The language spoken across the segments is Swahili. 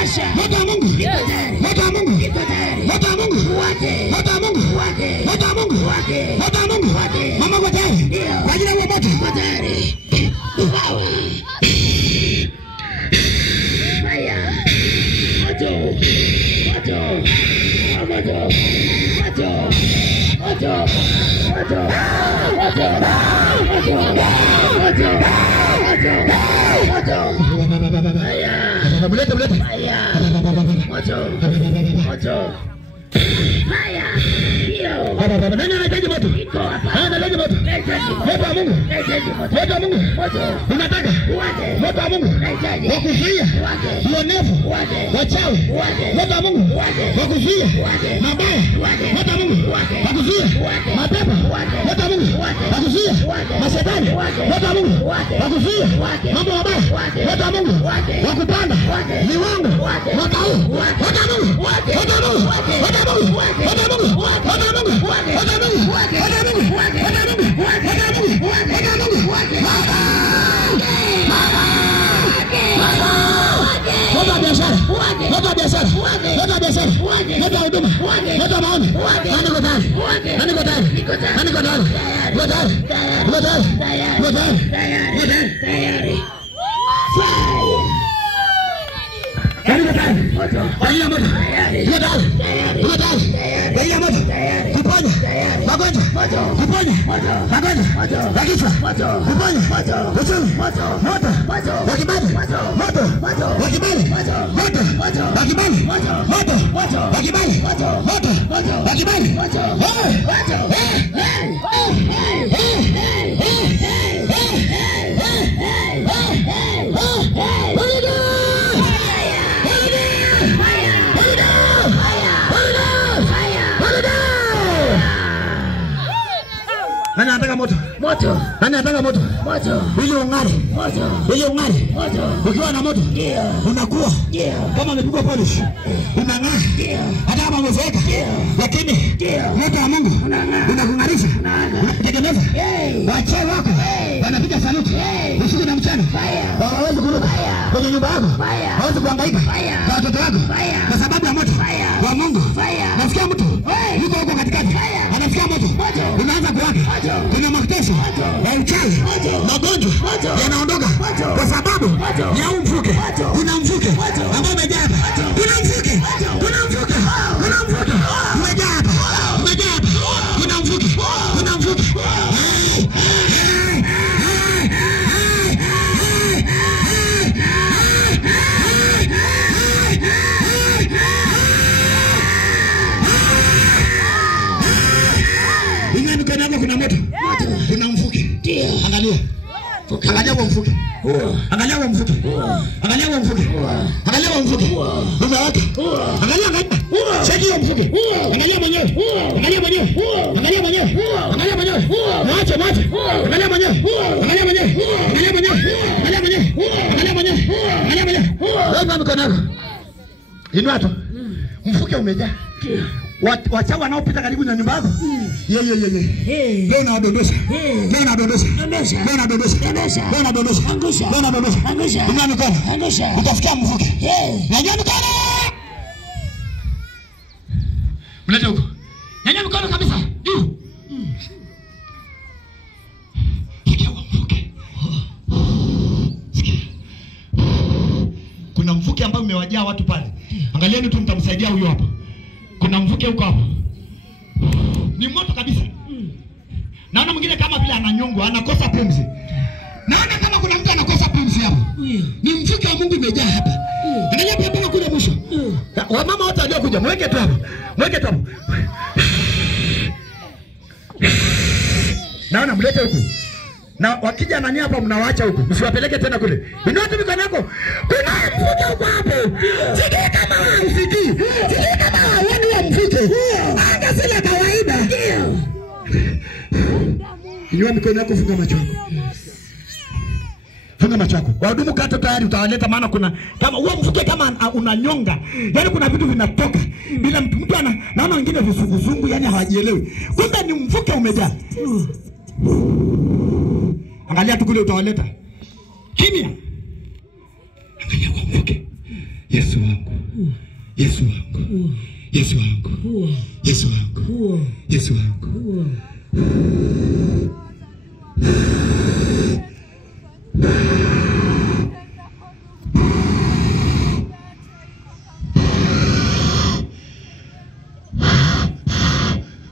Moto wa Mungu. Moto wa Mungu. Moto wa Mungu. Moto wa Mungu. Moto wa Mungu. Moto wa Mungu. Mama kwa tayari. Kwa ajili ya moto. Fire. Moto. Moto. Moto. Moto. Moto. Moto. Nani anahitaji moto? Anahitaji moto. Moto wa Mungu. Moto wa Mungu. Unataka moto wa Mungu wa kuzuia uonevu, wachawi. Moto wa Mungu wa kuzuia mabaya. Moto wa Mungu wa kuzuia mapepo. Moto wa Mungu wa kuzuia mashetani. Moto wa Mungu wa kuzuia mambo mabaya. Moto wa Mungu wa kupanda viwango. Moto wa Mungu. Moto wa Mungu. Moto wa Mungu. Moto wa Mungu. Moto wa Mungu. Moto wa Mungu. Nani anataka moto? Moto. Nani anataka moto? Moto. Ili ung'are. Moto. Ili ung'are. Moto. Ukiwa na moto, unakuwa kama umepigwa polish. Unang'aa. Hata kama umezeeka. Lakini moto wa Mungu unakung'arisha. Unatengeneza. Wachawi wako wanapiga saluti usiku na mchana. Hawawezi kuruka kwenye nyumba yako. Hawawezi kuhangaika kwa watoto wako kwa sababu ya moto wa Mungu. Nasikia mtu yuko huko katikati. Anasikia moto. Unaanza kuwaka. Kuna mateso ya uchawi, magonjwa yanaondoka kwa sababu ya mvuke. Kuna mvuke ambao umejaa hapa. Kuna mvuke. Kuna mvuke. Kuna mvuke. Umejaa hapa. Umejaa hapa. Kuna mvuke. Kuna mvuke. Kuna moto. Kuna mvuke. Angalia. Angalia kwa mvuke. Angalia kwa mvuke. Angalia kwa mvuke. Angalia kwa mvuke. Umewaka. Angalia angalia. Cheki hiyo mvuke. Angalia mwenyewe. Angalia mwenyewe. Angalia mwenyewe. Angalia mwenyewe. Mwache. Angalia mwenyewe. Angalia mwenyewe. Angalia mwenyewe. Angalia mwenyewe. Angalia mwenyewe. Angalia mwenyewe. Wewe mkono wako. Inua tu. Mvuke umejaa. Wachawi wanaopita karibu na nyumba yako. Leo nawadondosha. Leo nadondosha. Leo nadondosha. Leo nadondosha. Leo nadondosha. Inua mikono. Utafikia mvuke. Nyanyua mikono. Mlete huko. Nyanyua mikono kabisa. Juu. Fikia mvuke. Kuna mvuke ambao umewajaa watu pale. Angalieni tu mtamsaidia huyo hapo. Kuna mvuke huko hapo. Ni moto kabisa. Naona mwingine kama vile ananyongwa, anakosa pumzi. Naona kama kuna mtu anakosa pumzi hapo. Ni mvuke wa Mungu umejaa hapa. Angalia hapa kule mwisho. Wamama wote waliokuja, mweke tu hapo. Mweke tu hapo. Naona mlete huko. Na wakija nani hapa mnawaacha huko. Msiwapeleke tena kule. Inua tu mikono yako. Kuna mvuke huko hapo. Sijui kama usikii. Sijui kama wewe mvuke. Anga si la kawaida. Inua mikono yako, funga macho yako. Funga macho yako. Wahudumu kata tayari utawaleta, maana kuna kama huo mvuke kama unanyonga. Yaani kuna vitu vinatoka. Bila mtu naona wengine visunguzungu, yani hawajielewi. Kumbe ni mvuke umejaa. Angalia tu kule utawaleta. Kimya. Angalia kwa mvuke. Yesu wangu. Yesu wangu. Yesu wangu. Yesu wangu. Yesu wangu.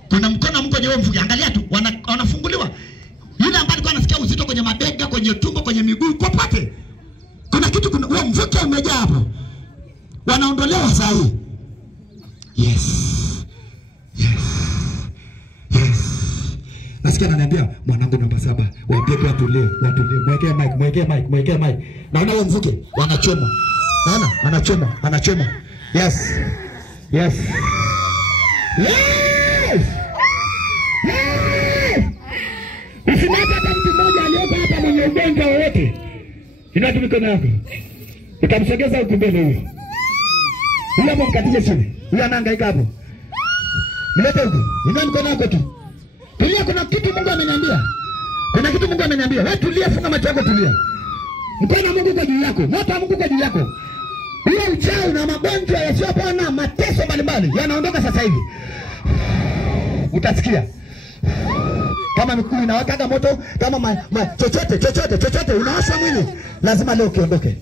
Kuna mkono Mungu kwenye mfuko, angalia tu wanafunguliwa. Yule ambaye alikuwa anasikia uzito kwenye mabega, kwenye tumbo, kwenye miguu, kopote. Kuna kitu, kuna wewe mfuko umejaa hapo. Wanaondolewa saa hii. Yes. Nasikia ananiambia mwanangu namba 7, waambie kwa tulie, mwekee mic. Naona wao mvuke, wanachoma. Naona anachoma. Yes. Usimata hata mtu mmoja aliyoko hapa mwenye ugonjwa wote. Inua mikono yako. Utamsogeza huko mbele huyo. Huyo hapo mkatishe chini. Huyo anahangaika hapo. Mlete huko. Inua mikono yako tu. Tulia, kuna kitu Mungu ameniambia. Wewe tulia, funga macho yako, tulia. Mkono wa Mungu kwa juu yako. Moto wa Mungu kwa juu yako. Huyo uchawi na magonjwa yasiyopona, mateso mbalimbali yanaondoka sasa hivi. Utasikia. Kama miguu inawaka moto, kama chochote unawasha mwili, lazima leo kiondoke.